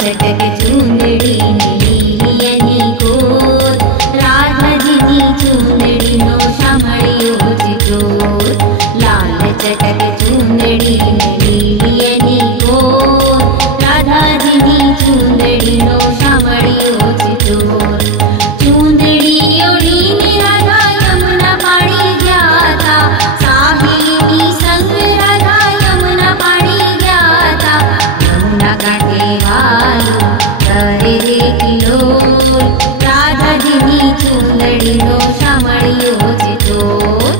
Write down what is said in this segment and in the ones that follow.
चटक चूंदड़ी लीलियनी गोर, राधाजीनी चूंदड़ी नो शामळियो चितोर। लाल चटक चूंदड़ी लीलियनी गोर, राधाजीनी चूंदड़ी नो शामळियो चितोर। चूंदड़ी ओढ़ीने राधा यमुना पाणी गया था, साहेबी संग राधा यमुना पाणी गया था। यमुना कांठे वालो करे रे किलोर, राधाजीनी चूंदड़ी नो शामळियो चितोर।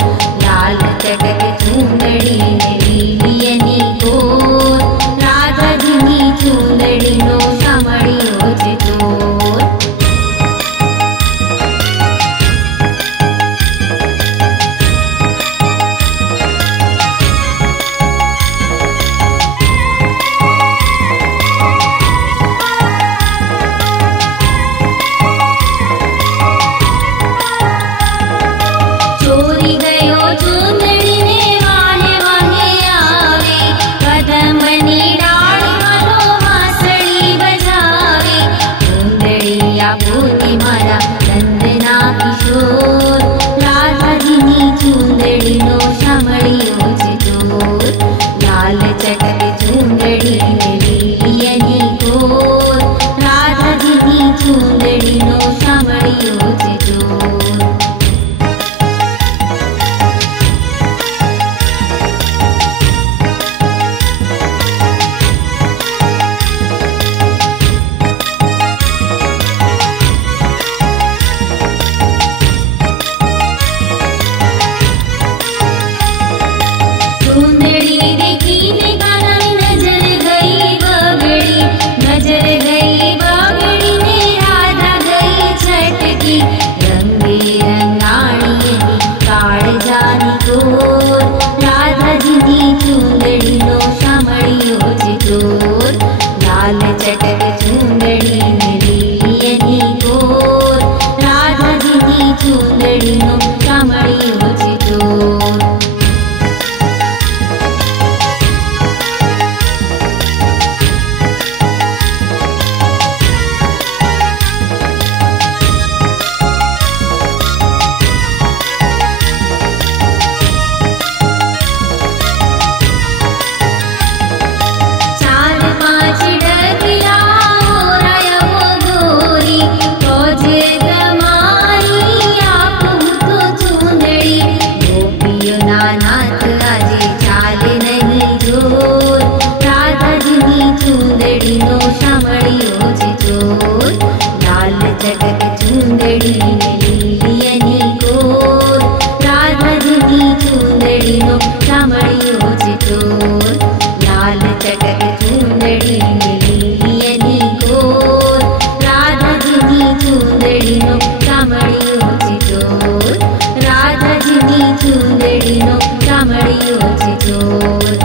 लाल चटक चूंदड़ी लीलियनी गोर, राधाजीनी चूंदड़ी नो शामळियो चितोर। चोरी गयो चूंदड़ी ने वाहे वाहे आवे, कदमनी डाळ माधो वांसळी बजावे। चूंदड़िया पूनी मारा नंदना किशोर, राधाजीनी चूंदड़ी नो शामळियो चितोर। लाल चटक चूंदड़ी लीलियनी गोर, राधाजीनी चूंदड़ी नो शामळियो चितोर। चूंदड़ी देखीने कानाई नजर गई बगड़ी, नजर गई बगड़ी ने राधा गई छटकी। रंगे रंगाणियनी काळजानी गोर, राधाजीनी चूंदड़ी नो शामळियो चितोर। लाल चटक चूंदड़ी लीलियनी गोर, राधाजीनी चूंदड़ी नो शामळियो चितोर। चार पांच डगला ओराया वो गोरी, खोजे गमाई आप तो चूंदड़ी। गोपियों ना नाथ आजे चाले नहीं जोर, राधाजीनी चूंदड़ी नो शामळियो चितोर। लाल चटक चूंदड़ी लीलियनी गोर, राधाजीनी चूंदड़ी नो शामळियो चितोर। लाल चटक चूंदड़ी लीलियनी गोर, राधाजीनी चूंदड़ी नो शामळियो चितोर। राधाजीनी चूंदड़ी नो शामळियो चितोर।